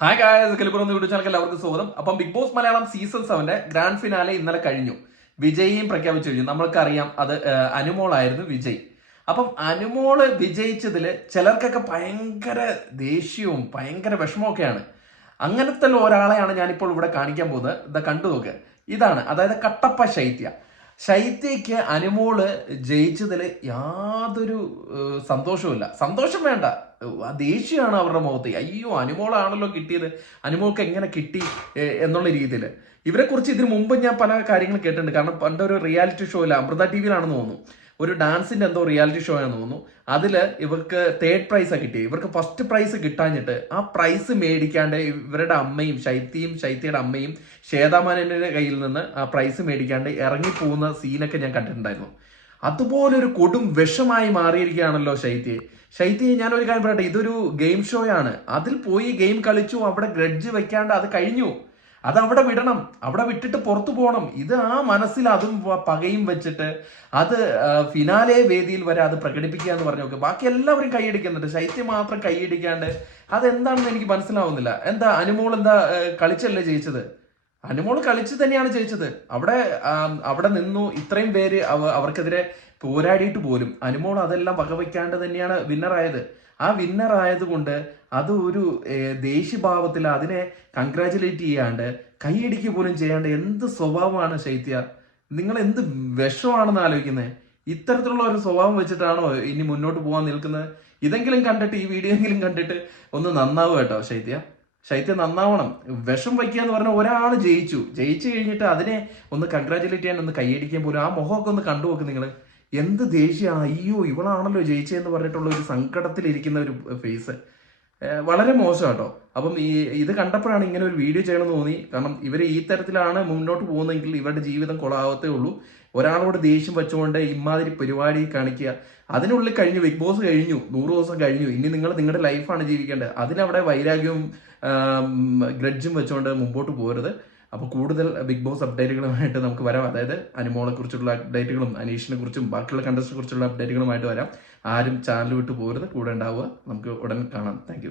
Hi guys, Kalippuram YouTube channel എല്ലാവർക്കും സ്വാഗതം. അപ്പം Bigg Boss Malayalam season 7 grand finale ഇന്നലെ കഴിഞ്ഞു. വിജയിയും പ്രഖ്യാപിച്ചു കഴിഞ്ഞു. നമ്മൾക്കറിയാം അത് അനുമോളായിരുന്നു വിജയ്. അപ്പം അനുമോള് വിജയിച്ചതില് ചിലർക്കൊക്കെ ഭയങ്കര ദേഷ്യവും ഭയങ്കര വിഷമമൊക്കെയാണ്. അങ്ങനത്തെ ഒരാളെയാണ് ഞാനിപ്പോൾ ഇവിടെ കാണിക്കാൻ പോകുന്നത്. ഇത് കണ്ടു നോക്ക്. ഇതാണ്, അതായത് കട്ടപ്പ ശൈത്യയ്ക്ക് അനുമോള് ജയിച്ചതിൽ യാതൊരു സന്തോഷവുമില്ല. സന്തോഷം വേണ്ട, ദേഷ്യമാണ് അവരുടെ മുഖത്ത്. അയ്യോ, അനുമോളാണല്ലോ കിട്ടിയത്, അനുമോൾക്ക് എങ്ങനെ കിട്ടി എന്നുള്ള രീതിയിൽ. ഇവരെ കുറിച്ച് ഇതിനു മുമ്പ് ഞാൻ പല കാര്യങ്ങൾ കേട്ടിട്ടുണ്ട്. കാരണം പണ്ടൊരു റിയാലിറ്റി ഷോയിൽ അമൃത ടി വിയിലാണെന്ന് തോന്നുന്നു, ഒരു ഡാൻസിന്റെ എന്തോ റിയാലിറ്റി ഷോ ആണെന്ന് തോന്നുന്നു. അതില് ഇവർക്ക് തേർഡ് പ്രൈസാണ് കിട്ടിയത്. ഇവർക്ക് ഫസ്റ്റ് പ്രൈസ് കിട്ടാഞ്ഞിട്ട് ആ പ്രൈസ് മേടിക്കാണ്ട് ഇവരുടെ അമ്മയും ശൈത്യയുടെ അമ്മയും ശ്വേതാമാനന്റെ കയ്യിൽ നിന്ന് ആ പ്രൈസ് മേടിക്കാണ്ട് ഇറങ്ങിപ്പോകുന്ന സീനൊക്കെ ഞാൻ കണ്ടിട്ടുണ്ടായിരുന്നു. അതുപോലൊരു കൊടും വിഷമായി മാറിയിരിക്കുകയാണല്ലോ ശൈത്യ. ഞാൻ ഒരു കാര്യം പറയട്ടെ, ഇതൊരു ഗെയിം ഷോയാണ്. അതിൽ പോയി ഗെയിം കളിച്ചു, അവിടെ ഗ്രഡ്ജ് വെക്കാണ്ട് അത് കഴിഞ്ഞു. അത് അവിടെ വിടണം, അവിടെ വിട്ടിട്ട് പുറത്തു പോകണം. ഇത് ആ മനസ്സിൽ അതും പകയും വെച്ചിട്ട് അത് ഫിനാലെ വേദിയിൽ വരെ അത് പ്രകടിപ്പിക്കുക എന്ന് പറഞ്ഞു നോക്ക്. ബാക്കി എല്ലാവരും കൈയടിക്കുന്നുണ്ട്, ശൈത്യം മാത്രം കൈയടിക്കാണ്ട് അതെന്താണെന്ന് എനിക്ക് മനസ്സിലാവുന്നില്ല. എന്താ അനുമോൾ എന്താ കളിച്ചല്ലേ ജയിച്ചത്? അനുമോൾ കളിച്ച് തന്നെയാണ് ജയിച്ചത്. അവിടെ നിന്നു ഇത്രയും പേര് അവർക്കെതിരെ പോരാടിയിട്ട് പോലും അനുമോൾ അതെല്ലാം വകവയ്ക്കാണ്ട് തന്നെയാണ് വിന്നറായത്. ആ വിന്നർ ആയതുകൊണ്ട് അത് ഒരു ദേഷ്യഭാവത്തിൽ അതിനെ കൺഗ്രാചുലേറ്റ് ചെയ്യാണ്ട് കൈയടിക്കുക പോലും ചെയ്യാണ്ട് എന്ത് സ്വഭാവമാണ് ശൈത്യ? നിങ്ങൾ എന്ത് വിഷമാണെന്ന് ആലോചിക്കുന്നത്? ഇത്തരത്തിലുള്ള ഒരു സ്വഭാവം വെച്ചിട്ടാണോ ഇനി മുന്നോട്ട് പോകാൻ നിൽക്കുന്നത്? ഇതെങ്കിലും കണ്ടിട്ട്, ഈ വീഡിയോ എങ്കിലും കണ്ടിട്ട് ഒന്ന് നന്നാവുക കേട്ടോ ശൈത്യ നന്നാവണം. വിഷം വയ്ക്കുക എന്ന് പറഞ്ഞാൽ ഒരാൾ ജയിച്ചു കഴിഞ്ഞിട്ട് അതിനെ ഒന്ന് കൺഗ്രാചുലേറ്റ് ചെയ്യാൻ, ഒന്ന് കൈയടിക്കാൻ പോലും ആ മുഖമൊക്കെ ഒന്ന് കണ്ടുപോക്ക് നിങ്ങൾ. എന്ത് ദേഷ്യമാണ്! അയ്യോ, ഇവളാണല്ലോ ജയിച്ചതെന്ന് പറഞ്ഞിട്ടുള്ള ഒരു സങ്കടത്തിലിരിക്കുന്ന ഒരു ഫേസ് വളരെ മോശം കേട്ടോ. അപ്പം ഇത് കണ്ടപ്പോഴാണ് ഇങ്ങനെ ഒരു വീഡിയോ ചെയ്യണമെന്ന് തോന്നി. കാരണം ഇവർ ഈ തരത്തിലാണ് മുന്നോട്ട് പോകുന്നതെങ്കിൽ ഇവരുടെ ജീവിതം കൊളാവത്തേ ഉള്ളൂ. ഒരാളോട് ദേഷ്യം വെച്ചുകൊണ്ട് ഇമാതിരി പരിപാടി കാണിക്കുക. അതിനുള്ളിൽ കഴിഞ്ഞു, ബിഗ് ബോസ് കഴിഞ്ഞു, 100 ദിവസം കഴിഞ്ഞു. ഇനി നിങ്ങൾ നിങ്ങളുടെ ലൈഫാണ് ജീവിക്കേണ്ടത്. അതിനവിടെ വൈരാഗ്യവും ഗ്രഡ്ജും വെച്ചുകൊണ്ട് മുമ്പോട്ട് പോകരുത്. അപ്പോൾ കൂടുതൽ ബിഗ് ബോസ് അപ്ഡേറ്റുകളുമായിട്ട് നമുക്ക് വരാം. അതായത് അനുമോളെ കുറിച്ചുള്ള അപ്ഡേറ്റുകളും അനീഷിനെ കുറിച്ചും ബാക്കിയുള്ള കണ്ടസ്റ്റിനെ കുറിച്ചുള്ള അപ്ഡേറ്റുകളുമായിട്ട് വരാം. ആരും ചാനൽ വിട്ട് പോകരുത്, കൂടെ ഉണ്ടാവുക. നമുക്ക് ഉടൻ കാണാം. താങ്ക്